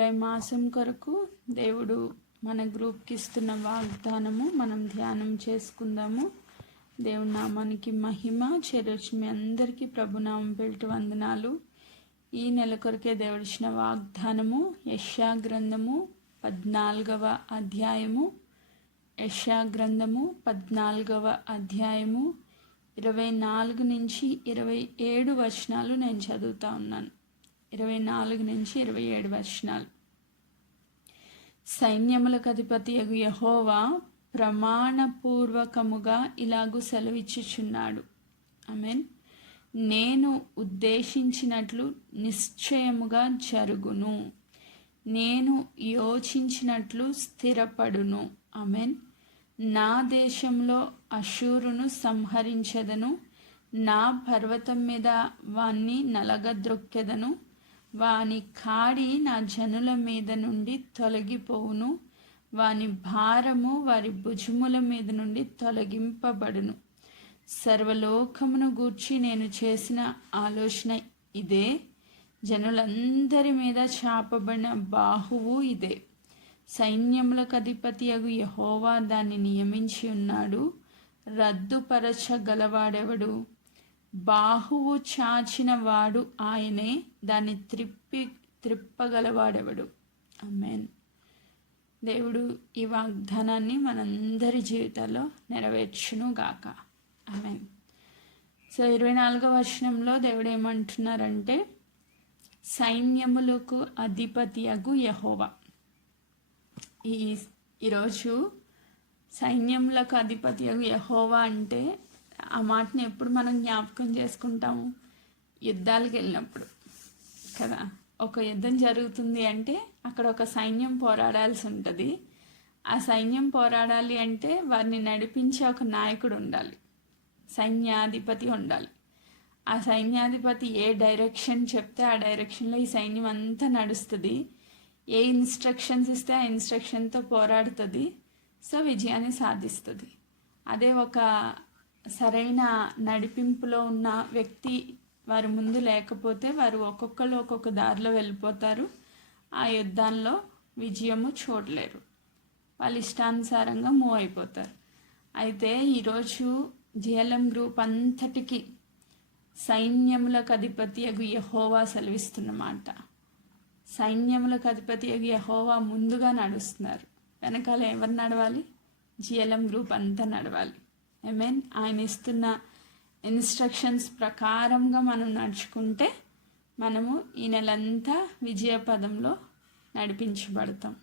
July మాసం కొరకు దేవుడు మన గ్రూప్కి ఇస్తున్న వాగ్దానము మనం ధ్యానం చేసుకుందాము. దేవుని నామానికి మహిమ చెరొచ్చి మీ అందరికీ ప్రభునామం పేరిట వందనాలు. ఈ నెల కొరకే దేవుడిచ్చిన వాగ్దానము యెషయా గ్రంథము 14వ అధ్యాయము 14వ అధ్యాయము 24 నుంచి 27 వచనాలు నేను చదువుతా ఉన్నాను. 24 నుంచి 27 వచనాలు. సైన్యములకు అధిపతియగు యెహోవా ప్రమాణపూర్వకముగా ఇలాగూ సెలవిచ్చుచున్నాడు. ఆమేన్. నేను ఉద్దేశించినట్లు నిశ్చయముగా జరుగును, నేను యోచించినట్లు స్థిరపడును. ఆమేన్. నా దేశంలో అషూరును సంహరించెదను, నా పర్వతం మీద వాణ్ణి నలగద్రొక్కెదను, వాని కాడి నా జనుల మీద నుండి తొలగిపోవును, వాని భారము వారి భుజముల మీద నుండి తొలగింపబడును. సర్వలోకమును గూర్చి నేను చేసిన ఆలోచన ఇదే, జనులందరి మీద చాపబడిన బాహువు ఇదే. సైన్యములకు అధిపతియగు యెహోవా దాన్ని నియమించి ఉన్నాడు, రద్దుపరచగలవాడెవడు? బాహువు చాచిన వాడు ఆయనే, దాన్ని త్రిప్పగలవాడెవడు? ఆమేన్. దేవుడు ఈ వాగ్దానాన్ని మనందరి జీవితాల్లో నెరవేర్చును గాక. ఆమేన్. సో 24వ వచనంలో దేవుడు ఏమంటున్నారంటే, సైన్యములకు అధిపతియగు యెహోవా. ఈరోజు సైన్యములకు అధిపతియగు యెహోవా అంటే ఆ మాటని ఎప్పుడు మనం జ్ఞాపకం చేసుకుంటాము? యుద్ధాలకు వెళ్ళినప్పుడు కదా. ఒక యుద్ధం జరుగుతుంది అంటే అక్కడ ఒక సైన్యం పోరాడాల్సి ఉంటుంది. ఆ సైన్యం పోరాడాలి అంటే వారిని నడిపించే ఒక నాయకుడు ఉండాలి, సైన్యాధిపతి ఉండాలి. ఆ సైన్యాధిపతి ఏ డైరెక్షన్ చెప్తే ఆ డైరెక్షన్లో ఈ సైన్యం అంతా నడుస్తుంది. ఏ ఇన్స్ట్రక్షన్స్ ఇస్తే ఆ ఇన్స్ట్రక్షన్తో పోరాడుతుంది. సో విజయాన్ని సాధిస్తుంది. అదే ఒక సరైన నడిపింపులో ఉన్న వ్యక్తి వారి ముందు లేకపోతే వారు ఒక్కొక్కరు ఒక్కొక్క దారిలో వెళ్ళిపోతారు. ఆ యుద్ధాల్లో విజయము చూడలేరు, వాళ్ళ ఇష్టానుసారంగా మూవ్ అయిపోతారు. అయితే ఈరోజు జిఎల్ఎం గ్రూప్ అంతటికి సైన్యములకు అధిపతియగు యెహోవా సెలవిస్తున్నమాట. సైన్యములకు అధిపతియగు యెహోవా ముందుగా నడుస్తున్నారు, వెనకాల ఎవరు నడవాలి? జిఎల్ఎం గ్రూప్ అంతా నడవాలి. ఆమేన్. ఆయన ఇస్తున్న ఇన్స్ట్రక్షన్స్ ప్రకారంగా మనం నడుచుకుంటే మనము ఈ నెలంతా విజయపదంలో నడిపించబడతాం.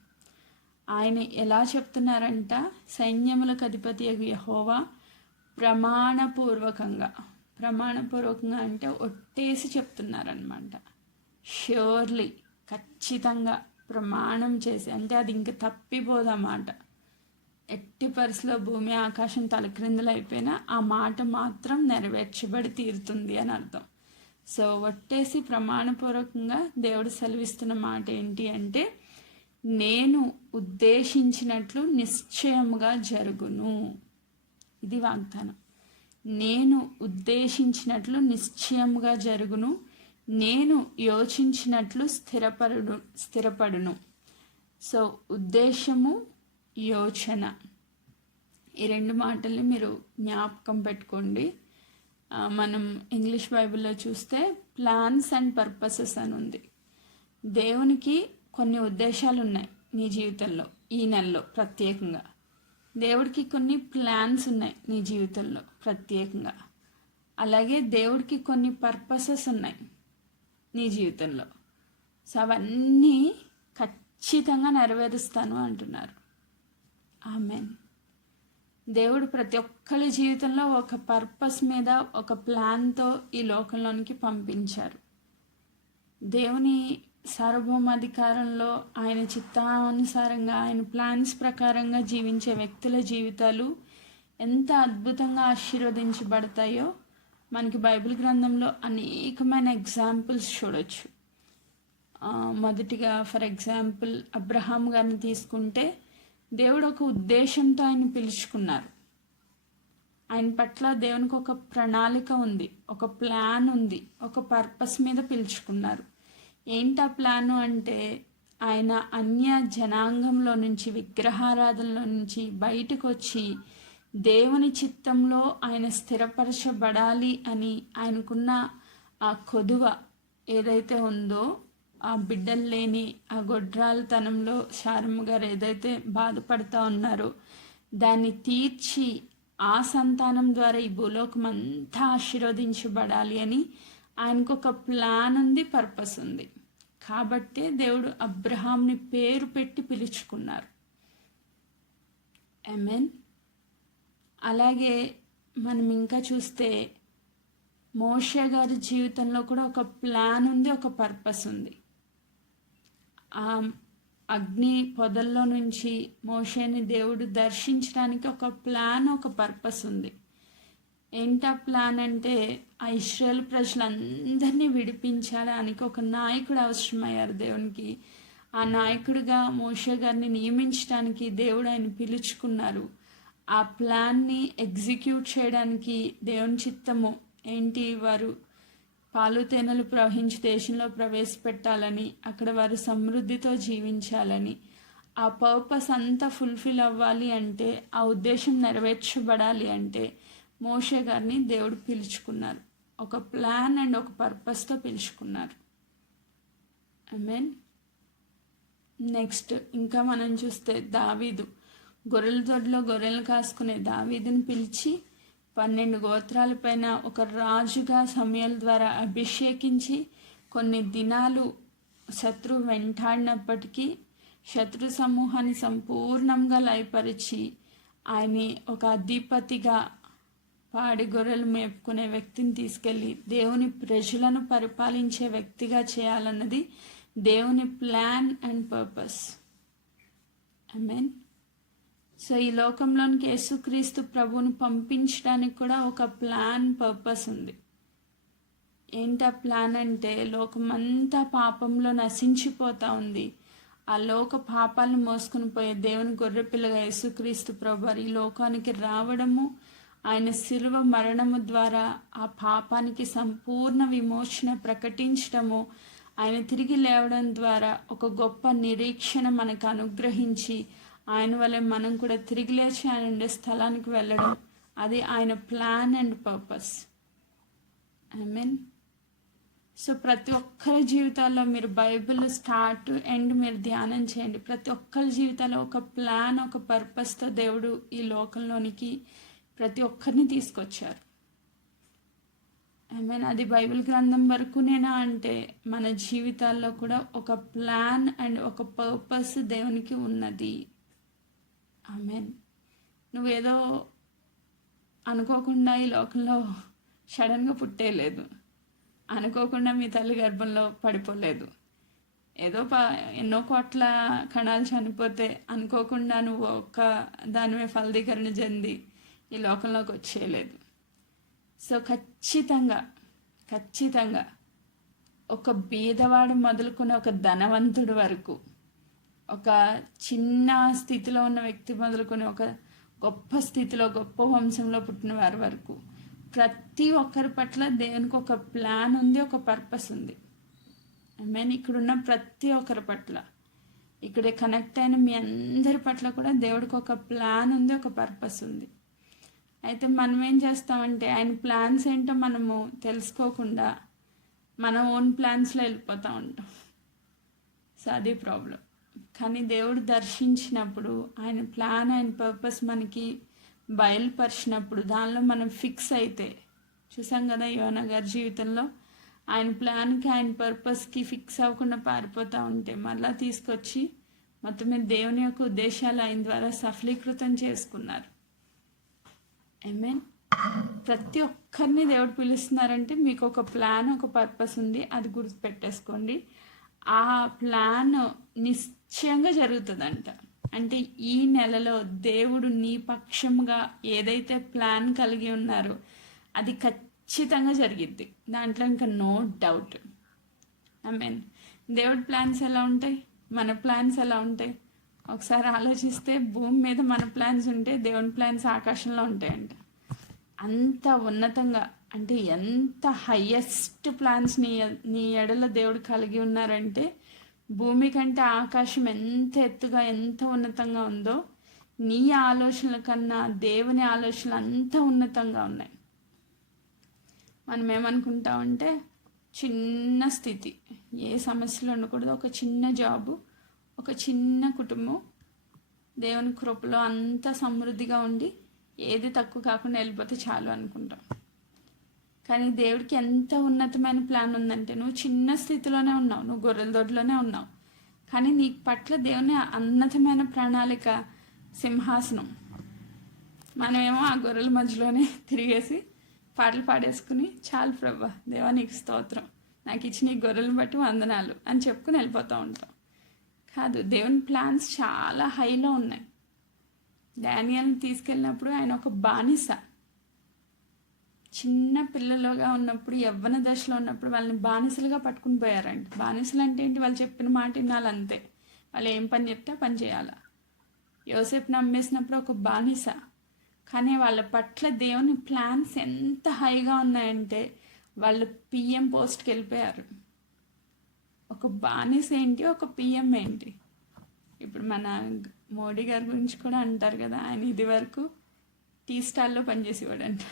ఆయన ఎలా చెప్తున్నారంట? సైన్యములకు అధిపతియగు యెహోవా ప్రమాణపూర్వకంగా అంటే ఒట్టేసి చెప్తున్నారనమాట. ష్యూర్లీ, ఖచ్చితంగా ప్రమాణం చేసి, అంటే అది ఇంక తప్పిపోదన్నమాట. ఎట్టి పరిస్థితిలో భూమి ఆకాశం తలక్రిందులు అయిపోయినా ఆ మాట మాత్రం నెరవేర్చబడి తీరుతుంది అని అర్థం. సో ఒట్టేసి ప్రమాణపూర్వకంగా దేవుడు సెలవిస్తున్న మాట ఏంటి అంటే, నేను ఉద్దేశించినట్లు నిశ్చయముగా జరుగును. ఇది వాగ్దానం. నేను ఉద్దేశించినట్లు నిశ్చయముగా జరుగును, నేను యోచించినట్లు స్థిరపడును. సో ఉద్దేశము, యోచన, ఈ రెండు మాటల్ని మీరు జ్ఞాపకం పెట్టుకోండి. మనం ఇంగ్లీష్ బైబిల్లో చూస్తే ప్లాన్స్ అండ్ పర్పసెస్ అని ఉంది. దేవునికి కొన్ని ఉద్దేశాలు ఉన్నాయి నీ జీవితంలో ఈ నెలలో ప్రత్యేకంగా. దేవుడికి కొన్ని ప్లాన్స్ ఉన్నాయి నీ జీవితంలో ప్రత్యేకంగా. అలాగే దేవుడికి కొన్ని పర్పసెస్ ఉన్నాయి నీ జీవితంలో. సో అవన్నీ ఖచ్చితంగా నెరవేరుస్తాను అంటున్నారు. ఆమేన్. దేవుడు ప్రతి ఒక్కరి జీవితంలో ఒక పర్పస్ మీద ఒక ప్లాన్తో ఈ లోకంలోనికి పంపించారు. దేవుని సార్వభౌమాధికారంలో ఆయన చిత్తానుసారంగా ఆయన ప్లాన్స్ ప్రకారంగా జీవించే వ్యక్తుల జీవితాలు ఎంత అద్భుతంగా ఆశీర్వదించబడతాయో మనకి బైబిల్ గ్రంథంలో అనేకమైన ఎగ్జాంపుల్స్ చూడొచ్చు. మొదటిగా ఫర్ ఎగ్జాంపుల్ అబ్రహాం గారిని తీసుకుంటే దేవుడు ఒక ఉద్దేశంతో ఆయన పిలుచుకున్నారు. ఆయన పట్ల దేవునికి ఒక ప్రణాళిక ఉంది, ఒక ప్లాన్ ఉంది, ఒక పర్పస్ మీద పిలుచుకున్నారు. ఏంటి ఆ ప్లాను అంటే ఆయన అన్య జనాంగంలో నుంచి, విగ్రహారాధనలో నుంచి బయటకు వచ్చి దేవుని చిత్తంలో ఆయన స్థిరపరచబడాలి అని ఆయనకున్న ఆ కొదువ ఏదైతే ఉందో, ఆ బిడ్డలు లేని ఆ గొడ్రాలతనంలో శారమ్మ గారు ఏదైతే బాధపడుతూ ఉన్నారో దాన్ని తీర్చి ఆ సంతానం ద్వారా ఈ భూలోకం అంతా ఆశీర్వదించబడాలి అని ఆయనకు ఒక ప్లాన్ ఉంది, పర్పస్ ఉంది. కాబట్టే దేవుడు అబ్రహాంని పేరు పెట్టి పిలుచుకున్నారు. ఆమేన్. అలాగే మనం ఇంకా చూస్తే మోషే గారి జీవితంలో కూడా ఒక ప్లాన్ ఉంది, ఒక పర్పస్ ఉంది. ఆ అగ్ని పొదల్లో నుంచి మోషేని దేవుడు దర్శించడానికి ఒక ప్లాన్, ఒక పర్పస్ ఉంది. ఏంటా ప్లాన్ అంటే ఆ ఇశ్రాయేలు ప్రజలందరినీ విడిపించడానికి ఒక నాయకుడు అవసరమయ్యారు దేవునికి. ఆ నాయకుడిగా మోషే గారిని నియమించడానికి దేవుడు ఆయన పిలుచుకున్నారు. ఆ ప్లాన్ని ఎగ్జిక్యూట్ చేయడానికి దేవుని చిత్తము ఏంటి, వారు పాలు తేనెలు ప్రవహించి దేశంలో ప్రవేశపెట్టాలని, అక్కడ వారు సమృద్ధితో జీవించాలని, ఆ పర్పస్ అంతా ఫుల్ఫిల్ అవ్వాలి అంటే, ఆ ఉద్దేశం నెరవేర్చబడాలి అంటే మోషే గారిని దేవుడు పిలుచుకున్నారు. ఒక ప్లాన్ అండ్ ఒక పర్పస్తో పిలుచుకున్నారు. ఆమేన్. నెక్స్ట్ ఇంకా మనం చూస్తే దావీదు, గొర్రెల దొడ్లో గొర్రెలు కాసుకునే దావీదుని పిలిచి 12 గోత్రాల పైన ఒక రాజుగా సమూయేలు ద్వారా అభిషేకించి కొన్ని దినాలు శత్రువు వెంటాడినప్పటికీ శత్రు సమూహాన్ని సంపూర్ణంగా లయపరిచి ఆయన్ని ఒక అధిపతిగా, పాడి గొర్రెలు మేపుకునే వ్యక్తిని తీసుకెళ్ళి దేవుని ప్రజలను పరిపాలించే వ్యక్తిగా చేయాలన్నది దేవుని plan and purpose. Amen. So ఈ లోకంలోనికి యేసుక్రీస్తు ప్రభువుని పంపించడానికి కూడా ఒక ప్లాన్, పర్పస్ ఉంది. ఏంటా ప్లాన్ అంటే, లోకమంతా పాపంలో నశించిపోతూ ఉంది. ఆ లోక పాపాలను మోసుకుని పోయే దేవుని గొర్రెపిల్లగా యేసుక్రీస్తు ప్రభు ఈ లోకానికి రావడము, ఆయన శిలువ మరణము ద్వారా ఆ పాపానికి సంపూర్ణ విమోచన ప్రకటించడము, ఆయన తిరిగి లేవడం ద్వారా ఒక గొప్ప నిరీక్షణ మనకు అనుగ్రహించి ఆయన వల్ల మనం కూడా తిరిగి లేచి ఆయన ఉండే స్థలానికి వెళ్ళడం, అది ఆయన plan and purpose. Amen. So ప్రతి ఒక్కరి జీవితాల్లో మీరు బైబిల్ స్టార్ట్ ఎండ్ మీరు ధ్యానం చేయండి. ప్రతి ఒక్కరి జీవితాల్లో ఒక ప్లాన్, ఒక పర్పస్తో దేవుడు ఈ లోకంలోనికి ప్రతి ఒక్కరిని తీసుకొచ్చారు. ఆమేన్. అది బైబిల్ గ్రంథం వరకునేనా అంటే మన జీవితాల్లో కూడా ఒక ప్లాన్ అండ్ ఒక పర్పస్ దేవునికి ఉన్నది. ఆమేన్. నువ్వేదో అనుకోకుండా ఈ లోకంలో సడన్గా పుట్టేయలేదు, అనుకోకుండా మీ తల్లి గర్భంలో పడిపోలేదు, ఏదో ఎన్నో కోట్ల కణాలు చనిపోతే అనుకోకుండా నువ్వు ఒక్క దానివే ఫలదీకరణ చెంది ఈ లోకంలోకి వచ్చేయలేదు. సో ఖచ్చితంగా ఒక బీదవాడు మొదలుకొని ఒక ధనవంతుడి వరకు, ఒక చిన్న స్థితిలో ఉన్న వ్యక్తి మొదలుకొని ఒక గొప్ప స్థితిలో, గొప్ప వంశంలో పుట్టిన వారి వరకు ప్రతి ఒక్కరి పట్ల దేవునికి ఒక ప్లాన్ ఉంది, ఒక పర్పస్ ఉంది. ఆమేన్. ఇక్కడున్న ప్రతి ఒక్కరి పట్ల, ఇక్కడ కనెక్ట్ అయిన మీ అందరి పట్ల కూడా దేవుడికి ఒక ప్లాన్ ఉంది, ఒక పర్పస్ ఉంది. అయితే మనం ఏం చేస్తామంటే ఆయన ప్లాన్స్ ఏంటో మనము తెలుసుకోకుండా మన ఓన్ ప్లాన్స్లో వెళ్ళిపోతూ ఉంటాం. సో అది ప్రాబ్లం. కానీ దేవుడు దర్శించినప్పుడు, ఆయన ప్లాన్, ఆయన పర్పస్ మనకి బయలుపరిచినప్పుడు, దానిలో మనం ఫిక్స్ అయితే, చూసాం కదా యోనా గారి జీవితంలో ఆయన ప్లాన్కి, ఆయన పర్పస్కి ఫిక్స్ అవ్వకుండా పారిపోతూ ఉంటే మళ్ళీ తీసుకొచ్చి మొత్తం మీద దేవుని యొక్క ఉద్దేశాలు ఆయన ద్వారా సఫలీకృతం చేసుకున్నారు. ఆమేన్. ప్రతి ఒక్కరిని దేవుడు పిలుస్తున్నారంటే మీకు ఒక ప్లాన్, ఒక పర్పస్ ఉంది, అది గుర్తుపెట్టేసుకోండి. ఆ ప్లాన్ నిశ్చయంగా జరుగుతుందంట. అంటే ఈ నెలలో దేవుడు నీ పక్షంగా ఏదైతే ప్లాన్ కలిగి ఉన్నారో అది ఖచ్చితంగా జరిగిద్ది, దాంట్లో ఇంకా నో డౌట్. ఆమేన్. దేవుడి ప్లాన్స్ ఎలా ఉంటాయి, మన ప్లాన్స్ ఎలా ఉంటాయి? ఒకసారి ఆలోచిస్తే భూమి మీద మన ప్లాన్స్ ఉంటే దేవుని ప్లాన్స్ ఆకాశంలో ఉంటాయంట. అంత ఉన్నతంగా, అంటే ఎంత హయ్యెస్ట్ ప్లాన్స్ నీ ఎడల దేవుడు కలిగి ఉన్నారంటే భూమి కంటే ఆకాశం ఎంత ఎత్తుగా ఎంత ఉన్నతంగా ఉందో, నీ ఆలోచనల కన్నా దేవుని ఆలోచనలు అంత ఉన్నతంగా ఉన్నాయి. మనం ఏమనుకుంటామంటే చిన్న స్థితి, ఏ సమస్యలు ఉండకూడదు, ఒక చిన్న జాబు, ఒక చిన్న కుటుంబం, దేవుని కృపలో అంత సమృద్ధిగా ఉండి ఏది తక్కువ కాకుండా వెళ్ళిపోతే చాలు అనుకుంటాం. కానీ దేవుడికి ఎంత ఉన్నతమైన ప్లాన్ ఉందంటే, నువ్వు చిన్న స్థితిలోనే ఉన్నావు, నువ్వు గొర్రెల దొడ్లోనే ఉన్నావు, కానీ నీ పట్ల దేవుని ఉన్నతమైన ప్రణాళిక సింహాసనం. మనమేమో ఆ గొర్రెల మధ్యలోనే తిరిగేసి పాటలు పాడేసుకుని, చాలు ప్రభా దేవా నీకు స్తోత్రం, నాకు ఇచ్చిన ఈ గొర్రెలను బట్టి వందనాలు అని చెప్పుకుని వెళ్ళిపోతూ ఉంటాం. కాదు, దేవుని ప్లాన్స్ చాలా హైలో ఉన్నాయి. డానియల్ని తీసుకెళ్ళినప్పుడు ఆయన ఒక బానిస, చిన్న పిల్లలుగా ఉన్నప్పుడు, యవ్వన దశలో ఉన్నప్పుడు వాళ్ళని బానిసలుగా పట్టుకుని పోయారంట. బానిసలు అంటే ఏంటి? వాళ్ళు చెప్పిన మాట వినాలి అంతే, వాళ్ళు ఏం పని చెప్తే పని చేయాలి. యోసేపుని అమ్మేసినప్పుడు ఒక బానిస, కానీ వాళ్ళ పట్ల దేవుని ప్లాన్స్ ఎంత హైగా ఉన్నాయంటే వాళ్ళు పిఎం పోస్ట్కి వెళ్ళిపోయారు. ఒక బానిస ఏంటి, ఒక పిఎం ఏంటి? ఇప్పుడు మన మోడీ గారి గురించి కూడా అంటారు కదా, ఆయన ఇది వరకు టీ స్టాల్లో పనిచేసేవాడంట.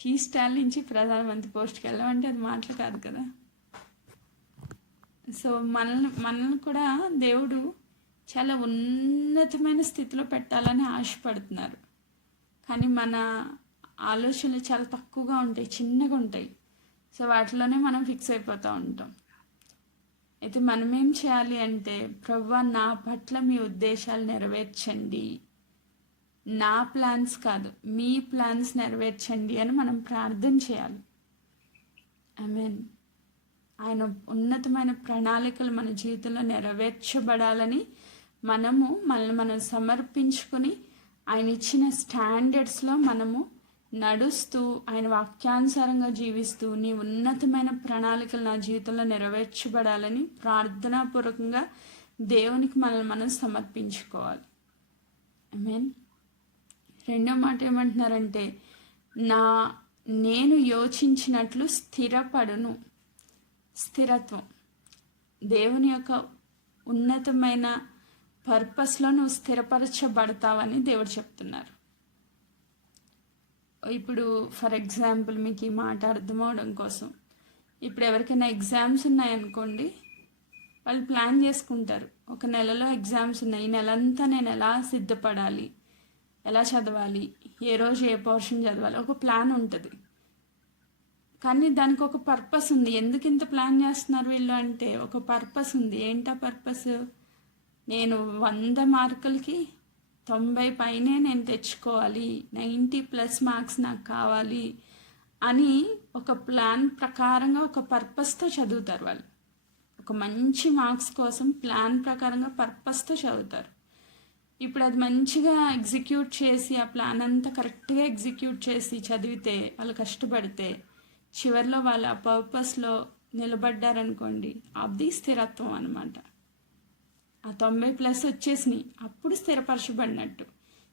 టీ స్టాల్ నుంచి ప్రధానమంత్రి పోస్ట్కి వెళ్ళామంటే అది మాటలు కాదు కదా. సో మనల్ని కూడా దేవుడు చాలా ఉన్నతమైన స్థితిలో పెట్టాలని ఆశపడుతున్నారు. కానీ మన ఆలోచనలు చాలా తక్కువగా ఉంటాయి, చిన్నగా ఉంటాయి. సో వాటిలోనే మనం ఫిక్స్ అయిపోతూ ఉంటాం. అయితే మనం ఏం చేయాలి అంటే, ప్రభువా నా పట్ల మీ ఉద్దేశాలు నెరవేర్చండి, నా ప్లాన్స్ కాదు మీ ప్లాన్స్ నెరవేర్చండి అని మనం ప్రార్థన చేయాలి. ఆమేన్. ఆయన ఉన్నతమైన ప్రణాళికలు మన జీవితంలో నెరవేర్చబడాలని మనల్ని మనం సమర్పించుకుని ఆయన ఇచ్చిన స్టాండర్డ్స్లో మనము నడుస్తూ, ఆయన వాక్యానుసారంగా జీవిస్తూ, నీ ఉన్నతమైన ప్రణాళికలు నా జీవితంలో నెరవేర్చబడాలని ప్రార్థనాపూర్వకంగా దేవునికి మనల్ని మనం సమర్పించుకోవాలి. ఆమేన్. రెండో మాట ఏమంటున్నారంటే, నేను యోచించినట్లు స్థిరపడును. స్థిరత్వం, దేవుని యొక్క ఉన్నతమైన పర్పస్లో నువ్వు స్థిరపరచబడతావని దేవుడు చెప్తున్నారు. ఇప్పుడు ఫర్ ఎగ్జాంపుల్ మీకు ఈ మాట అర్థమవడం కోసం, ఇప్పుడు ఎవరికైనా ఎగ్జామ్స్ ఉన్నాయనుకోండి, వాళ్ళు ప్లాన్ చేసుకుంటారు, ఒక నెలలో ఎగ్జామ్స్ ఉన్నాయి, ఈ నెలంతా నేను ఎలా సిద్ధపడాలి, ఎలా చదవాలి, ఏ రోజు ఏ పోర్షన్ చదవాలి, ఒక ప్లాన్ ఉంటుంది. కానీ దానికి ఒక పర్పస్ ఉంది. ఎందుకు ఇంత ప్లాన్ చేస్తున్నారు వీళ్ళు అంటే, ఒక పర్పస్ ఉంది. ఏంటా పర్పస్? నేను 100 మార్కులకి 90 పైనే నేను తెచ్చుకోవాలి, 90+ మార్క్స్ నాకు కావాలి అని ఒక ప్లాన్ ప్రకారంగా ఒక పర్పస్తో చదువుతారు వాళ్ళు. ఒక మంచి మార్క్స్ కోసం ప్లాన్ ప్రకారంగా పర్పస్తో చదువుతారు. ఇప్పుడు అది మంచిగా ఎగ్జిక్యూట్ చేసి, ఆ ప్లాన్ అంతా కరెక్ట్గా ఎగ్జిక్యూట్ చేసి చదివితే, వాళ్ళు కష్టపడితే చివరిలో వాళ్ళు ఆ పర్పస్లో నిలబడ్డారనుకోండి, అది స్థిరత్వం అన్నమాట. ఆ 90+ వచ్చేసినాయి, అప్పుడు స్థిరపరచబడినట్టు.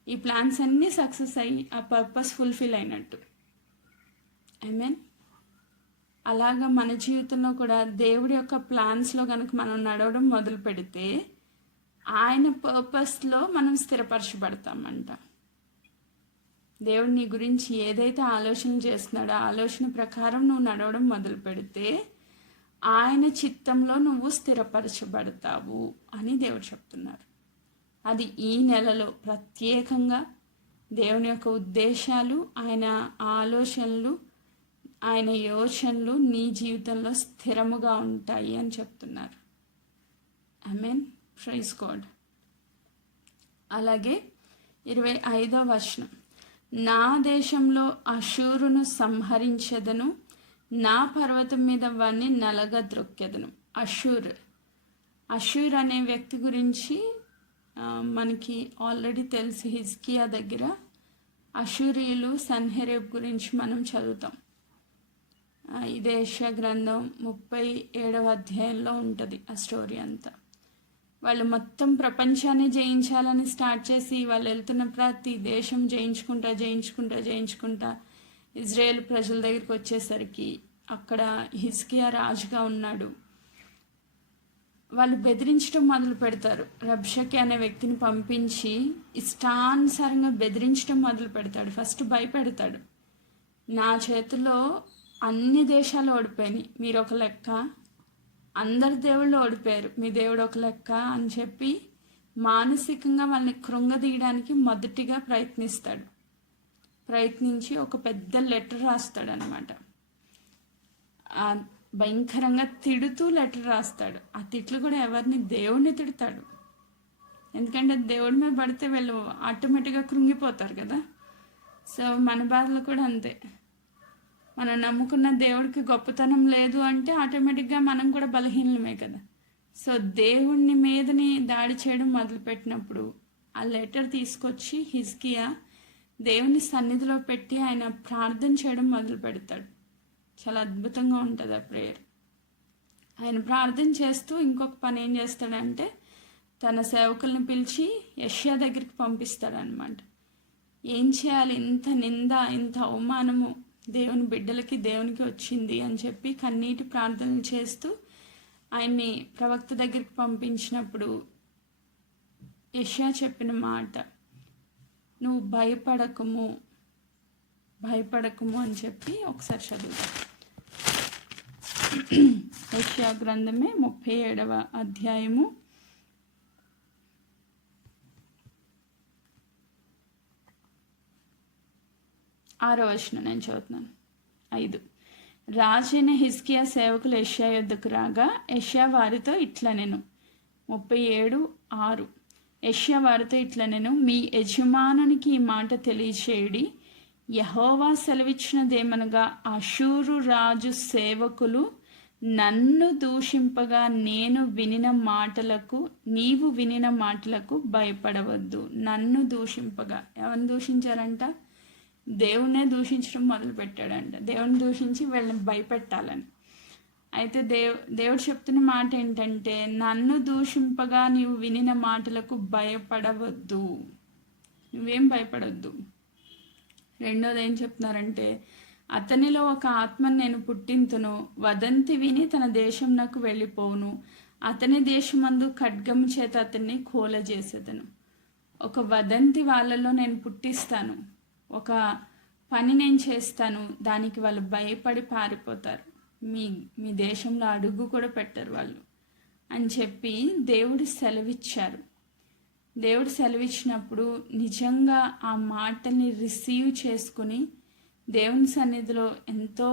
ఈ ప్లాన్స్ అన్నీ సక్సెస్ అయ్యి ఆ పర్పస్ ఫుల్ఫిల్ అయినట్టు. ఆమేన్. అలాగా మన జీవితంలో కూడా దేవుడి యొక్క ప్లాన్స్లో కనుక మనం నడవడం మొదలు పెడితే, ఆయన పర్పస్లో మనం స్థిరపరచబడతామంట. దేవుడు నీ గురించి ఏదైతే ఆలోచనలు చేస్తున్నాడో ఆ ఆలోచన ప్రకారం నువ్వు నడవడం మొదలు పెడితే ఆయన చిత్తంలో నువ్వు స్థిరపరచబడతావు అని దేవుడు చెప్తున్నారు. అది ఈ నెలలో ప్రత్యేకంగా దేవుని యొక్క ఉద్దేశాలు, ఆయన ఆలోచనలు, ఆయన యోచనలు నీ జీవితంలో స్థిరముగా ఉంటాయి అని చెప్తున్నారు. ఆమేన్. Praise God. అలాగే 25వ వచనం, నా దేశంలో అషూరును సంహరించెదను, నా పర్వతం మీద వాడిని నలగద్రొక్కెదను. అషూర్ అనే వ్యక్తి గురించి మనకి ఆల్రెడీ తెలుసు. హిజ్కియా దగ్గర అషూరీయులు, సన్హెరేబ్ గురించి మనం చదువుతాం. ఇదే యెషయా గ్రంథం 37వ అధ్యాయంలో ఉంటుంది ఆ స్టోరీ అంతా. వాళ్ళు మొత్తం ప్రపంచాన్ని జయించాలని స్టార్ట్ చేసి, వాళ్ళు వెళ్తున్న ప్రతి దేశం జయించుకుంటా ఇజ్రాయేల్ ప్రజల దగ్గరికి వచ్చేసరికి అక్కడ హిజ్కియా రాజుగా ఉన్నాడు. వాళ్ళు బెదిరించడం మొదలు పెడతారు. రబ్షకి అనే వ్యక్తిని పంపించి ఇష్టానుసారంగా బెదిరించడం మొదలు పెడతాడు. ఫస్ట్ భయపెడతాడు. నా చేతిలో అన్ని దేశాలు ఓడిపోయినాయి, మీరు ఒక లెక్క, అందరి దేవుళ్ళు ఓడిపోయారు, మీ దేవుడు ఒక లెక్క అని చెప్పి మానసికంగా వాళ్ళని కృంగదీయడానికి మొదటిగా ప్రయత్నించి ఒక పెద్ద లెటర్ రాస్తాడు అనమాట. భయంకరంగా తిడుతూ లెటర్ రాస్తాడు. ఆ తిట్లు కూడా ఎవరిని? దేవుడిని తిడతాడు. ఎందుకంటే దేవుడి మీద పడితే వీళ్ళు ఆటోమేటిక్గా కృంగిపోతారు కదా. సో మన బాధలు కూడా అంతే. మనం నమ్ముకున్న దేవుడికి గొప్పతనం లేదు అంటే ఆటోమేటిక్గా మనం కూడా బలహీనమే కదా. సో దేవుని మీదని దాడి చేయడం మొదలుపెట్టినప్పుడు ఆ లెటర్ తీసుకొచ్చి హిజ్కియా దేవుని సన్నిధిలో పెట్టి ఆయన ప్రార్థన చేయడం మొదలు పెడతాడు. చాలా అద్భుతంగా ఉంటుంది ఆ ప్రేయర్. ఆయన ప్రార్థన చేస్తూ ఇంకొక పని ఏం చేస్తాడంటే తన సేవకుల్ని పిలిచి యెషయా దగ్గరికి పంపిస్తాడనమాట. ఏం చేయాలి, ఇంత నింద, ఇంత అవమానము దేవుని బిడ్డలకి, దేవునికి వచ్చింది అని చెప్పి కన్నీటి ప్రార్థనలు చేస్తూ ఆయన్ని ప్రవక్త దగ్గరికి పంపించినప్పుడు యెషయా చెప్పిన మాట, నువ్వు భయపడకము అని చెప్పి ఒకసారి చదువుతా. యెషయా గ్రంథమే 37వ అధ్యాయము 6వ వచనం నేను చదువుతున్నాను. 5. రాజైన హిజ్కియా సేవకులు యెషయా యొద్దకు రాగా యెషయా వారితో ఇట్లనెను. 37:6. యెషయా వారితో ఇట్లనెను, మీ యజమానునికి ఈ మాట తెలియచేయుడి, యెహోవా సెలవిచ్చినదేమనగా, అషూరు రాజు సేవకులు నన్ను దూషింపగా నీవు వినిన మాటలకు భయపడవద్దు. నన్ను దూషింపగా, ఎవరిని దూషించారంట? దేవుణ్ణే దూషించడం మొదలుపెట్టాడంట. దేవుని దూషించి వీళ్ళని భయపెట్టాలని. అయితే దేవుడు చెప్తున్న మాట ఏంటంటే, నన్ను దూషింపగా నీవు వినిన మాటలకు భయపడవద్దు, నువ్వేం భయపడవద్దు. రెండోది ఏం చెప్తున్నారంటే, అతనిలో ఒక ఆత్మను నేను పుట్టింతును, వదంతి విని తన దేశం నాకు వెళ్ళిపోవును, అతని దేశమందు ఖడ్గము చేత అతన్ని కూలజేసేదను. ఒక వదంతి వాళ్ళలో నేను పుట్టిస్తాను, ఒక పని నేను చేస్తాను, దానికి వాళ్ళు భయపడి పారిపోతారు, మీ దేశంలో అడుగు కూడా పెట్టరు వాళ్ళు అని చెప్పి దేవుడు సెలవిచ్చారు. దేవుడు సెలవిచ్చినప్పుడు నిజంగా ఆ మాటల్ని రిసీవ్ చేసుకుని దేవుని సన్నిధిలో ఎంతో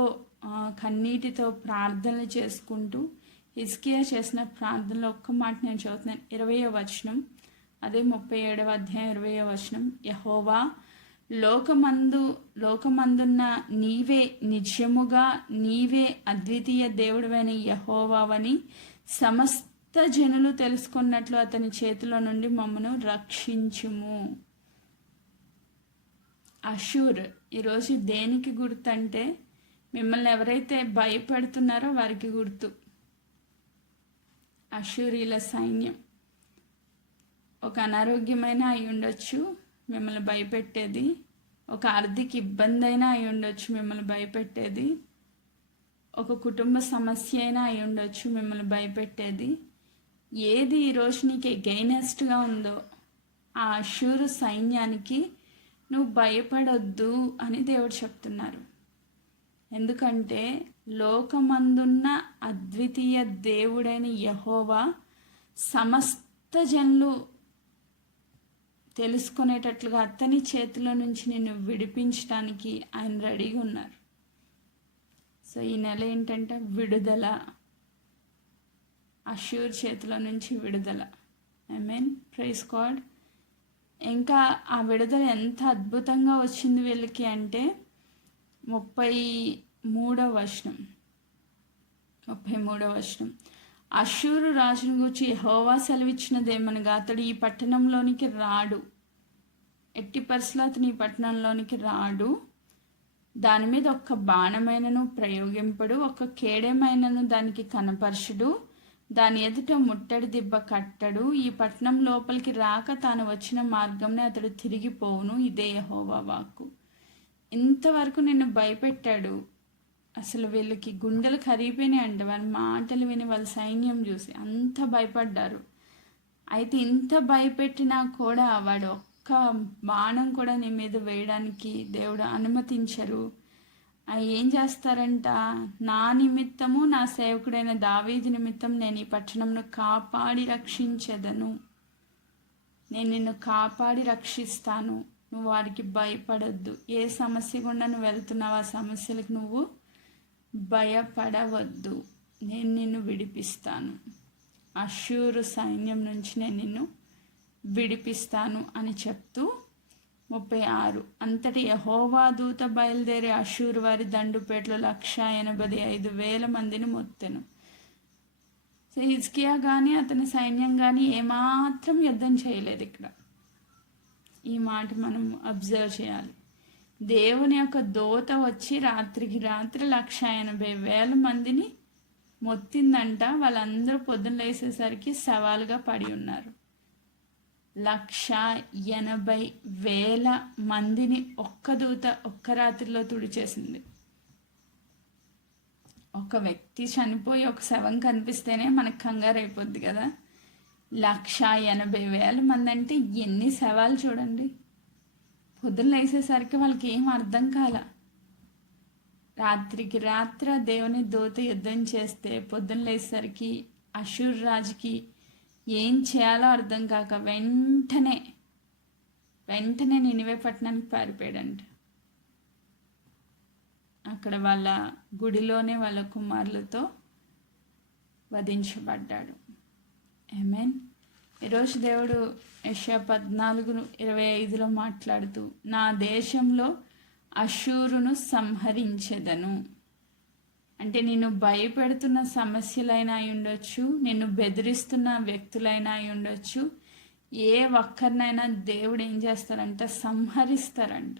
కన్నీటితో ప్రార్థనలు చేసుకుంటూ హిజ్కియా చేసిన ప్రార్థనలో ఒక్క మాట నేను చదువుతున్నాను. 20వ వచనం, అదే 37వ అధ్యాయం 20వ వచనం. యెహోవా, లోకమందున్న నీవే నిజముగా నీవే అద్వితీయ దేవుడవైన యెహోవావని సమస్త జనులు తెలుసుకున్నట్లు అతని చేతిలో నుండి మమ్మను రక్షించుము. అషూర్ ఈరోజు దేనికి గుర్తు అంటే, మిమ్మల్ని ఎవరైతే భయపెడుతున్నారో వారికి గుర్తు. అషూరీల సైన్యం ఒక అనారోగ్యమైన అయి ఉండొచ్చు మిమ్మల్ని భయపెట్టేది, ఒక ఆర్థిక ఇబ్బంది అయినా అయి ఉండొచ్చు మిమ్మల్ని భయపెట్టేది, ఒక కుటుంబ సమస్య అయినా అయి ఉండొచ్చు మిమ్మల్ని భయపెట్టేది. ఏది ఈరోజు నీకు ఎగైనెస్ట్గా ఉందో ఆ అషూరు సైన్యానికి నువ్వు భయపడొద్దు అని దేవుడు చెప్తున్నారు. ఎందుకంటే లోకమందున్న అద్వితీయ దేవుడైన యెహోవా సమస్త జనులు తెలుసుకునేటట్లుగా అతని చేతిలో నుంచి నిన్ను విడిపించడానికి ఆయన రెడీగా ఉన్నారు. సో ఈ నెల ఏంటంటే విడుదల, అషూర్ చేతిలో నుంచి విడుదల. ఆమేన్, ప్రైజ్ గాడ్. ఇంకా ఆ విడుదల ఎంత అద్భుతంగా వచ్చింది వీళ్ళకి అంటే 33వ వచనం. అషూరు రాజును గూర్చి యెహోవా సెలవిచ్చినదేమనగా, అతడు ఈ పట్టణంలోనికి రాడు, ఎట్టి పరిస్థితుల్లో అతను ఈ పట్టణంలోనికి రాడు, దాని మీద ఒక్క బాణమైనను ప్రయోగింపడు, ఒక్క కేడేమైనను దానికి కనపరచుడు, దాని ఎదుట ముట్టడి దిబ్బ కట్టడు, ఈ పట్టణం లోపలికి రాక తాను వచ్చిన మార్గంనే అతడు తిరిగిపోవును, ఇదే యెహోవా వాక్కు. ఇంతవరకు నిన్ను భయపెట్టాడు అసలు వీళ్ళకి గుండెలు కరిగిపోయినాయి అంట వాళ్ళ మాటలు విని వాళ్ళ సైన్యం చూసి అంత భయపడ్డారు. అయితే ఇంత భయపెట్టినా కూడా వాడు ఒక్క బాణం కూడా నీ మీద వేయడానికి దేవుడు అనుమతించరు. ఏం చేస్తారంట, నా నిమిత్తము నా సేవకుడైన దావీదు నిమిత్తం నేను ఈ పట్టణంను కాపాడి రక్షించెదను, నేను నిన్ను కాపాడి రక్షిస్తాను, నువ్వు వారికి భయపడొద్దు. ఏ సమస్య గుండా నువ్వు వెళ్తున్నావు ఆ సమస్యలకు నువ్వు భయపడవద్దు, నేను నిన్ను విడిపిస్తాను, అష్షూరు సైన్యం నుంచి నేను నిన్ను విడిపిస్తాను అని చెప్తూ 36 అంతటి యెహోవా దూత బయలుదేరి అష్షూరు వారి దండుపేటలో 185,000 మందిని మొత్తెను. హిజ్కియా కానీ అతని సైన్యం కానీ ఏమాత్రం యుద్ధం చేయలేదు. ఇక్కడ ఈ మాట మనం అబ్జర్వ్ చేయాలి. దేవుని యొక్క దూత వచ్చి రాత్రికి రాత్రి 180,000 మందిని మొత్తిందంట. వాళ్ళందరూ పొద్దున్న లేసేసరికి సవాలుగా పడి ఉన్నారు. 180,000 మందిని ఒక్క దూత ఒక్క రాత్రిలో తుడిచేసింది. ఒక వ్యక్తి చనిపోయి ఒక శవం కనిపిస్తేనే మనకు కంగారు అయిపోద్ది కదా. 180,000 మంది అంటే ఎన్ని శవాలు చూడండి. పొద్దున్న లేసేసరికి వాళ్ళకి ఏం అర్థం కాల. రాత్రికి రాత్ర దేవుని దూత యుద్ధం చేస్తే పొద్దున్న లేసేసరికి అష్షూరు రాజుకి ఏం చేయాలో అర్థం కాక వెంటనే నినివే పట్టణానికి పారిపోయాడంట. అక్కడ వాళ్ళ గుడిలోనే వాళ్ళ కుమారులతో వధించబడ్డాడు. ఆమేన్. ఈరోజు దేవుడు యెషయా 14:25 మాట్లాడుతూ, నా దేశంలో అష్షూరును సంహరించెదను అంటే నిన్ను భయపెడుతున్న సమస్యలైనా అయి ఉండొచ్చు, నిన్ను బెదిరిస్తున్న వ్యక్తులైనా అయి ఉండొచ్చు, ఏ ఒక్కరినైనా దేవుడు ఏం చేస్తారంట, సంహరిస్తారంట.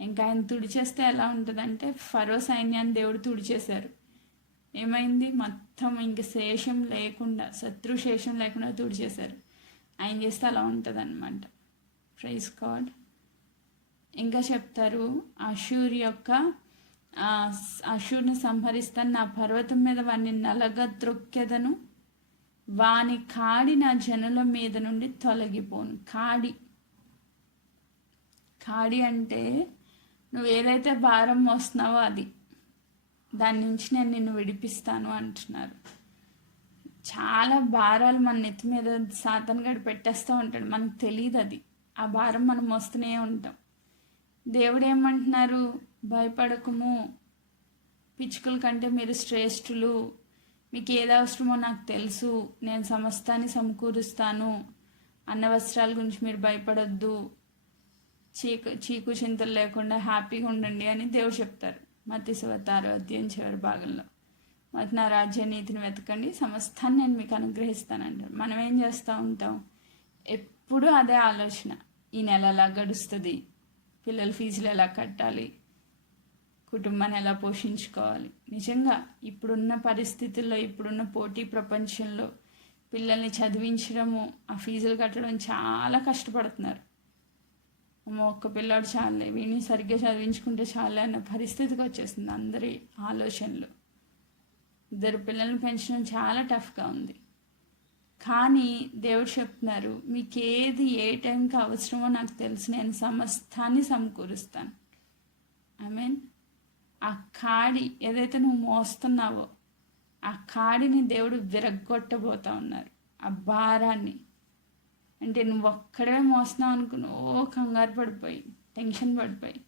ఇంకా ఆయన తుడిచేస్తే ఎలా ఉంటుందంటే, ఫరో సైన్యాన్ని దేవుడు తుడిచేశారు. ఏమైంది, మొత్తం ఇంక శేషం లేకుండా, శత్రు శేషం లేకుండా తుడిచేశారు. ఆయన చేస్తే అలా ఉంటుంది అనమాట. Praise God. ఇంకా చెప్తారు, అష్షూరుని సంహరిస్తాను, నా పర్వతం మీద వాడిని నలగా త్రొక్కెదను, వాని కాడి నా జనుల మీద నుండి తొలగిపోను. కాడి అంటే నువ్వు ఏదైతే భారం మోస్తున్నావో అది, దాని నుంచి నేను నిన్ను విడిపిస్తాను అంటున్నారు. చాలా భారాలు మన నెత్తి మీద సాతాను గడి పెట్టేస్తూ ఉంటాడు, మనకు తెలియదు అది. ఆ భారం మనం మోస్తూనే ఉంటాం. దేవుడు ఏమంటున్నారు, భయపడకము, పిచ్చుకల కంటే మీరు శ్రేష్ఠులు, మీకు ఏది అవసరమో నాకు తెలుసు, నేను సమస్తాన్ని సమకూరుస్తాను, అన్న వస్త్రాల గురించి మీరు భయపడొద్దు, చీకు చింతలు లేకుండా హ్యాపీగా ఉండండి అని దేవుడు చెప్తారు. మత్తయి 6 చివరి భాగంలో, మరి నా రాజ్య నీతిని వెతకండి, సమస్తాన్ని నేను మీకు అనుగ్రహిస్తానంటారు. మనం ఏం చేస్తూ ఉంటాం, ఎప్పుడు అదే ఆలోచన, ఈ నెల ఎలా గడుస్తుంది, పిల్లల ఫీజులు ఎలా కట్టాలి, కుటుంబాన్ని ఎలా పోషించుకోవాలి. నిజంగా ఇప్పుడున్న పరిస్థితుల్లో, ఇప్పుడున్న పోటీ ప్రపంచంలో పిల్లల్ని చదివించడము, ఆ ఫీజులు కట్టడం చాలా కష్టపడుతున్నారు. ఒక్క పిల్లాడు చాలే, వీడిని సరిగ్గా చదివించుకుంటే చాలే అన్న పరిస్థితికి వచ్చేసింది అందరి ఆలోచనలు. 2 పిల్లల్ని పెంచడం చాలా టఫ్గా ఉంది. కానీ దేవుడు చెప్తున్నారు, మీకు ఏది ఏ టైంకి అవసరమో నాకు తెలుసు, నేను సమస్తాన్ని సమకూరుస్తాను. ఆమేన్. ఆ కాడి ఏదైతే నువ్వు మోస్తున్నావో ఆ కాడిని దేవుడు విరగ్గొట్టబోతా ఉన్నారు. ఆ భారాన్ని అంటే నువ్వు ఒక్కడే మోస్తున్నావు అనుకున్నావు, కంగారు పడిపోయి టెన్షన్ పడిపోయి,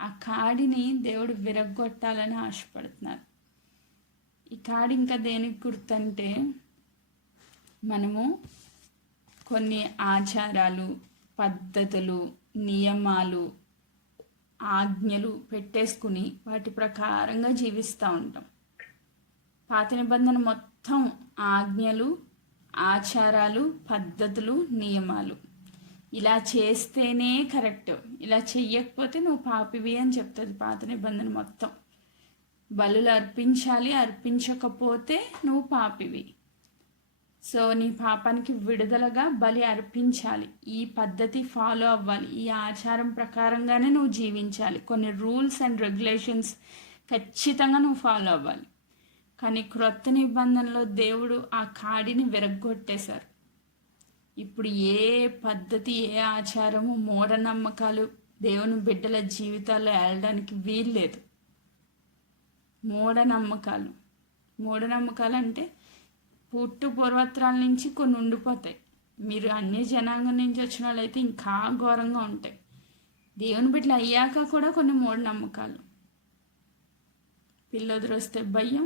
ఆ కాడిని దేవుడు విరగ్గొట్టాలని ఆశపడుతున్నారు. ఈ కాడి ఇంకా దేనికి గుర్తంటే, మనము కొన్ని ఆచారాలు, పద్ధతులు, నియమాలు, ఆజ్ఞలు పెట్టేసుకుని వాటి ప్రకారంగా జీవిస్తూ ఉంటాం. పాత నిబంధన మొత్తం ఆజ్ఞలు, ఆచారాలు, పద్ధతులు, నియమాలు. ఇలా చేస్తేనే కరెక్ట్, ఇలా చెయ్యకపోతే నువ్వు పాపివి అని చెప్తుంది పాత నిబంధన మొత్తం. బలులు అర్పించాలి, అర్పించకపోతే నువ్వు పాపివి. సో నీ పాపానికి విడుదలగా బలి అర్పించాలి, ఈ పద్ధతి ఫాలో అవ్వాలి, ఈ ఆచారం ప్రకారంగానే నువ్వు జీవించాలి. కొన్ని రూల్స్ అండ్ రెగ్యులేషన్స్ ఖచ్చితంగా నువ్వు ఫాలో అవ్వాలి. కానీ క్రొత్త నిబంధనలో దేవుడు ఆ కాడిని విరగ్గొట్టేశారు. ఇప్పుడు ఏ పద్ధతి, ఏ ఆచారము, మూఢనమ్మకాలు దేవుని బిడ్డల జీవితాల్లో వెళ్ళడానికి వీల్లేదు. మూఢనమ్మకాలు అంటే పూర్వత్రాల నుంచి కొన్ని ఉండిపోతాయి. మీరు అన్ని జనాంగం నుంచి వచ్చిన వాళ్ళైతే ఇంకా ఘోరంగా ఉంటాయి. దేవుని బిడ్డలు అయ్యాక కూడా కొన్ని మూఢనమ్మకాలు. పిల్ల వదిలేస్తే భయం,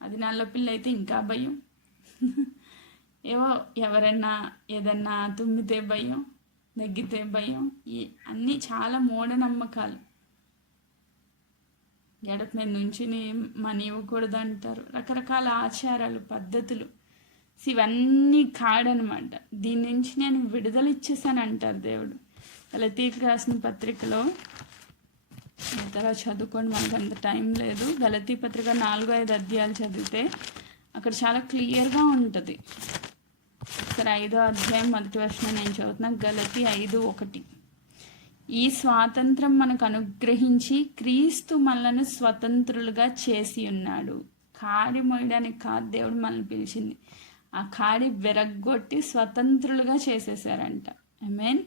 అది నల్ల పిల్ల అయితే ఇంకా భయం, ఏవో ఎవరైనా ఏదన్నా తుమ్మితే భయం, దగ్గితే భయం, అన్నీ చాలా మూఢనమ్మకాలు. గడప మీద నుంచి మనీ ఇవ్వకూడదు అంటారు. రకరకాల ఆచారాలు, పద్ధతులు, ఇవన్నీ కాడనమాట. దీని నుంచి నేను విడుదల ఇచ్చేసాను అంటారు దేవుడు. గలతీకి రాసిన పత్రికలో తర్వాత చదువుకోండి, మనకు అంత టైం లేదు. గలతీ పత్రిక 4-5 అధ్యాయాలు చదివితే అక్కడ చాలా క్లియర్గా ఉంటుంది. సరే 5వ అధ్యాయం 1వ వచనం నేను చదువుతున్నా. గలతీ 5:1. ఈ స్వాతంత్రం మనకు అనుగ్రహించి క్రీస్తు మనలను స్వతంత్రులుగా చేసి ఉన్నాడు. కాడి మోయడానికి కాదు దేవుడు మనల్ని పిలిచింది, ఆ కాడి విరగ్గొట్టి స్వతంత్రులుగా చేసేసారంట. ఆమేన్.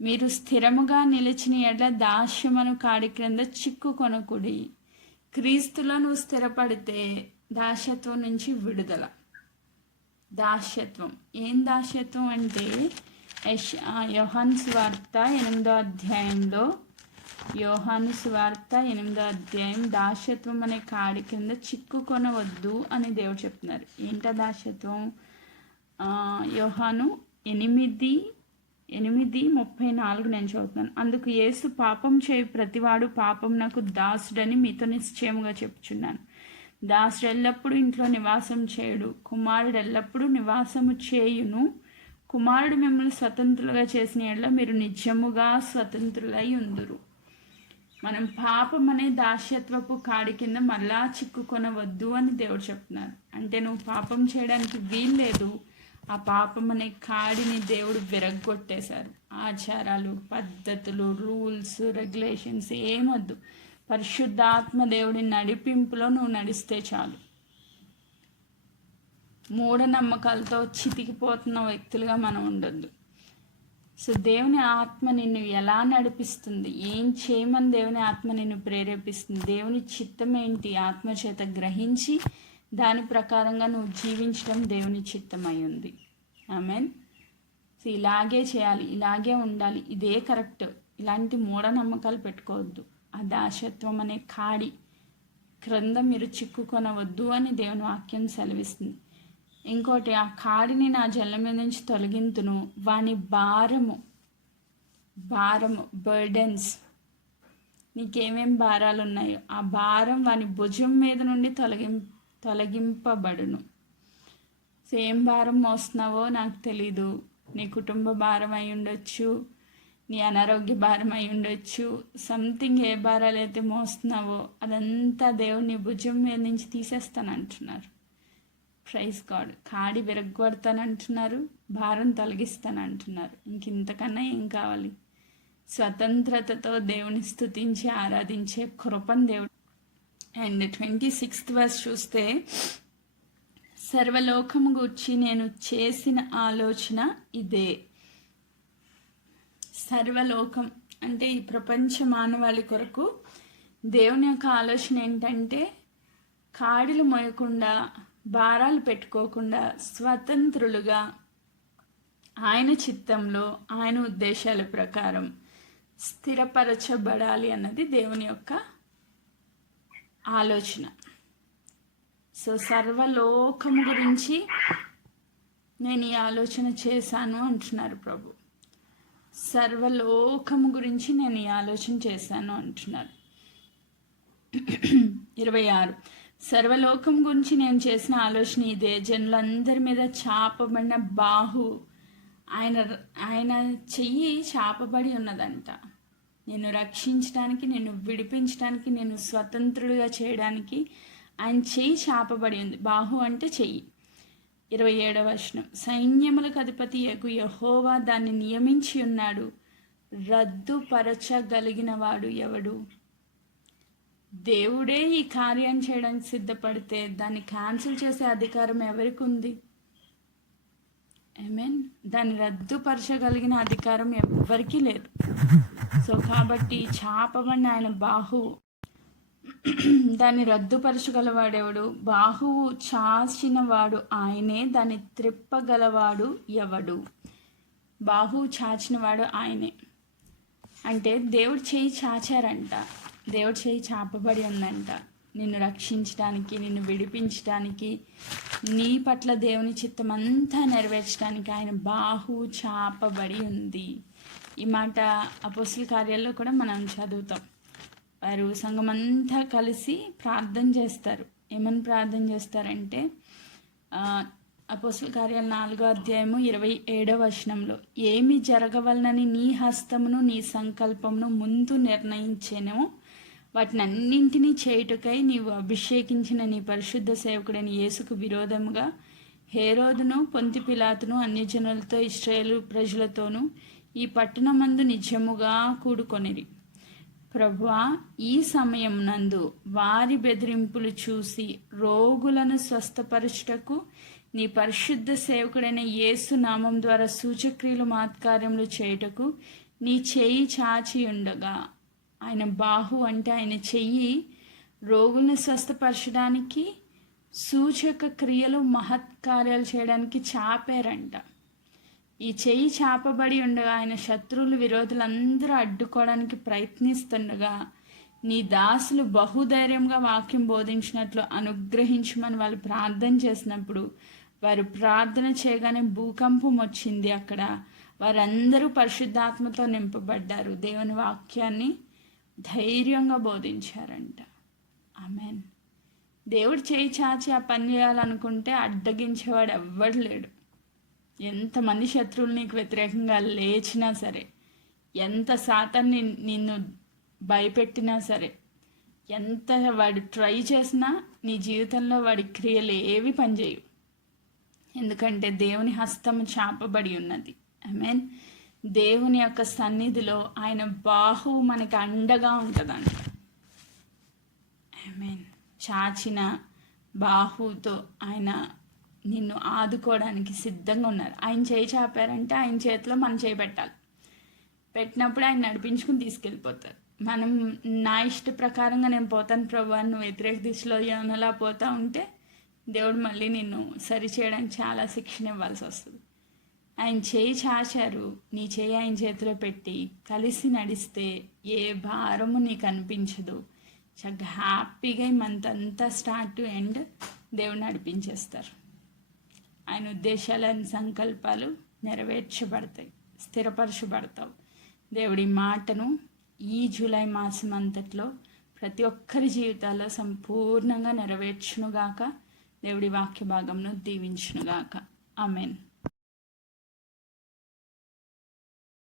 మీరు స్థిరముగా నిలిచిన ఎడల దాస్యమను కాడి క్రింద చిక్కుకొనకుడి. క్రీస్తులో నువ్వు స్థిరపడితే దాస్యత్వం నుంచి విడుదల. దాస్యత్వం ఏం దాస్యత్వం అంటే యోహాను సువార్త 8వ అధ్యాయంలో, యోహాను సువార్త 8వ అధ్యాయం, దాస్యత్వం అనే కాడి కింద చిక్కుకొనవద్దు అని దేవుడు చెప్తున్నారు. ఏంటా దాస్యత్వం? యోహాను 8:34 నేను చదువుతున్నాను. అందుకు యేసు, పాపం చేయు ప్రతివాడు పాపం నాకు దాసుడని మీతో నిశ్చయముగా చెప్పుచున్నాను. దాసుడు ఎల్లప్పుడూ ఇంట్లో నివాసం చేయడు, కుమారుడు ఎల్లప్పుడూ నివాసము చేయును. కుమారుడు మిమ్మల్ని స్వతంత్రులుగా చేసిన యెడల మీరు నిజముగా స్వతంత్రులై ఉందురు. మనం పాపం అనే దాస్యత్వపు కాడి కింద మళ్ళా చిక్కుకొనవద్దు అని దేవుడు చెప్తున్నారు. అంటే నువ్వు పాపం చేయడానికి వీల్లేదు. ఆ పాపం అనే కాడిని దేవుడు విరగ్గొట్టేశారు. ఆచారాలు, పద్ధతులు, రూల్స్, రెగ్యులేషన్స్ ఏమొద్దు. పరిశుద్ధాత్మ దేవుడి నడిపింపులో నువ్వు నడిస్తే చాలు. మూఢనమ్మకాలతో చితికిపోతున్న వ్యక్తులుగా మనం ఉండొద్దు. సో దేవుని ఆత్మ నిన్ను ఎలా నడిపిస్తుంది, ఏం చేయమని దేవుని ఆత్మ నిన్ను ప్రేరేపిస్తుంది, దేవుని చిత్తం ఏంటి ఆత్మ చేత గ్రహించి దాని ప్రకారంగా నువ్వు జీవించడం దేవుని చిత్తమై ఉంది. ఆమెన్. సో ఇలాగే చేయాలి, ఇలాగే ఉండాలి, ఇదే కరెక్ట్. ఇలాంటి మూఢనమ్మకాలు పెట్టుకోవద్దు. ఆ దాసత్వం అనే కాడి క్రింద మీరు చిక్కుకొనవద్దు అని దేవుని వాక్యం సెలవిస్తుంది. ఇంకోటి, ఆ కాడిని నా జల్ల మీద నుంచి తొలగింతును, వాని భారము బర్డెన్స్, నీకేమేం భారాలు ఉన్నాయో ఆ భారం వాని భుజం మీద నుండి తొలగింపబడును. సేమ్ భారం మోస్తున్నావో నాకు తెలీదు. నీ కుటుంబ భారం అయి ఉండొచ్చు, నీ అనారోగ్య భారం అయి ఉండొచ్చు, సంథింగ్ ఏ భారాలు అయితే మోస్తున్నావో అదంతా దేవుడు నీ భుజం మీద నుంచి తీసేస్తానంటున్నారు. Praise God. కాడి విరగ్గొడతానంటున్నారు, భారం తొలగిస్తానంటున్నారు. ఇంతకన్నా ఏం కావాలి? స్వతంత్రతతో దేవుని స్తుతించి ఆరాధించే కృపను దేవుడు. అండ్ 26th verse చూస్తే, సర్వలోకము గూర్చి నేను చేసిన ఆలోచన ఇదే. సర్వలోకం అంటే ఈ ప్రపంచ మానవాళి కొరకు దేవుని యొక్క ఆలోచన ఏంటంటే, కాడిలు మోయకుండా, భారాలు పెట్టుకోకుండా స్వతంత్రులుగా ఆయన చిత్తంలో, ఆయన ఉద్దేశాల ప్రకారం స్థిరపరచబడాలి అన్నది దేవుని యొక్క ఆలోచన. సో సర్వలోకము గురించి నేను ఈ ఆలోచన చేశాను అంటున్నారు ప్రభు. సర్వలోకము గురించి నేను ఈ ఆలోచన చేశాను అంటున్నారు. 26, సర్వలోకం గురించి నేను చేసిన ఆలోచన ఇదే, జనులందరి మీద చాపబడిన బాహు, ఆయన చెయ్యి చాపబడి ఉన్నదంట. నేను రక్షించడానికి, నేను విడిపించడానికి, నేను స్వతంత్రుడిగా చేయడానికి ఆయన చెయ్యి చాపబడి ఉంది. బాహు అంటే చెయ్యి. 27వ వచనం, సైన్యములకు అధిపతి యగు యెహోవా దాన్ని నియమించి ఉన్నాడు, రద్దుపరచగలిగిన వాడు ఎవడు? దేవుడే ఈ కార్యం చేయడానికి సిద్ధపడితే దాన్ని క్యాన్సిల్ చేసే అధికారం ఎవరికి ఉంది? మీన్ దాన్ని రద్దుపరచగలిగిన అధికారం ఎవ్వరికీ లేదు. సో కాబట్టి చాపబడిన ఆయన బాహువు దాన్ని రద్దుపరచగలవాడెవడు? బాహువు చాచిన వాడు ఆయనే, దాన్ని త్రిప్పగలవాడు ఎవడు? బాహువు చాచిన వాడు ఆయనే. అంటే దేవుడు చేయి చాచారంట, దేవుడు చేయి చాపబడి ఉందంట నిన్ను రక్షించడానికి, నిన్ను విడిపించడానికి, నీ పట్ల దేవుని చిత్తం అంతా నెరవేర్చడానికి ఆయన బాహువు చాపబడి ఉంది. ఈ మాట అపోస్తలుల కార్యాల్లో కూడా మనం చదువుతాం. వారు సంఘమంతా కలిసి ప్రార్థన చేస్తారు. ఏమని ప్రార్థన చేస్తారంటే అపోస్తలుల కార్యాలు 4వ అధ్యాయము 27వ వచనంలో, ఏమి జరగవలనని నీ హస్తమును నీ సంకల్పమును ముందు నిర్ణయించెనో వాటినన్నింటినీ చేయుటకై నీవు అభిషేకించిన నీ పరిశుద్ధ సేవకుడైన యేసుకు విరోధముగా హేరోదును పొంతి పిలాతును అన్యజనులతో ఇశ్రాయేలు ప్రజలతోనూ ఈ పట్టణమందు నిజముగా కూడుకొనిరి. ప్రభువా, ఈ సమయం నందు వారి బెదిరింపులు చూసి రోగులను స్వస్థపరచుటకు నీ పరిశుద్ధ సేవకుడైన యేసు నామం ద్వారా సూచక్రియలు మాత్కార్యములు చేయుటకు నీ చెయ్యి చాచి ఉండగా, ఆయన బాహు అంటే ఆయన చెయ్యి రోగులను స్వస్థపరచడానికి, సూచక క్రియలు మహత్కార్యాలు చేయడానికి చాపారంట. ఈ చెయ్యి చాపబడి ఉండగా ఆయన శత్రువులు విరోధులందరూ అడ్డుకోవడానికి ప్రయత్నిస్తుండగా నీ దాసులు బహుధైర్యంగా వాక్యం బోధించినట్లు అనుగ్రహించమని వాళ్ళు ప్రార్థన చేసినప్పుడు, వారు ప్రార్థన చేయగానే భూకంపం వచ్చింది. అక్కడ వారందరూ పరిశుద్ధాత్మతో నింపబడ్డారు. దేవుని వాక్యాన్ని ధైర్యంగా బోధించారంట. ఆమెన్. దేవుడు చేయి చాచి ఆ పని చేయాలనుకుంటే అడ్డగించేవాడు ఎవ్వడు లేడు. ఎంతమంది శత్రువులు నీకు వ్యతిరేకంగా లేచినా సరే, ఎంత సాతాన్ని నిన్ను భయపెట్టినా సరే, ఎంత వాడు ట్రై చేసినా నీ జీవితంలో వాడి క్రియలు ఏవి పనిచేయవు. ఎందుకంటే దేవుని హస్తము చాపబడి ఉన్నది. ఆమేన్. దేవుని యొక్క సన్నిధిలో ఆయన బాహువు మనకి అండగా ఉంటుందంట. ఆమేన్. చాచిన బాహువుతో ఆయన నిన్ను ఆదుకోవడానికి సిద్ధంగా ఉన్నారు. ఆయన చేయి చాపారంటే ఆయన చేతిలో మనం చేయి పెట్టాలి. పెట్టినప్పుడు ఆయన నడిపించుకుని తీసుకెళ్ళిపోతారు. మనం నా ఇష్ట ప్రకారంగా నేను పోతాను ప్రభు, నువ్వు వ్యతిరేక దిశలో ఏమలా పోతా ఉంటే దేవుడు మళ్ళీ నిన్ను సరి చేయడానికి చాలా శిక్షణ ఇవ్వాల్సి వస్తుంది. ఆయన చేయి చాచారు, నీ చేయి ఆయన చేతిలో పెట్టి కలిసి నడిస్తే ఏ భారము నీకు అనిపించదు. చక్కగా హ్యాపీగా ఈ మంత్ అంతా స్టార్ట్ టు ఎండ్ దేవుడు నడిపించేస్తారు. ఆయన ఉద్దేశాలని సంకల్పాలు నెరవేర్చబడతాయి, స్థిరపరచబడతావు. దేవుడి మాటను ఈ జూలై మాసం అంతట్లో ప్రతి ఒక్కరి జీవితాల్లో సంపూర్ణంగా నెరవేర్చునుగాక. దేవుడి వాక్య భాగంను దీవించునుగాక. ఆమెన్.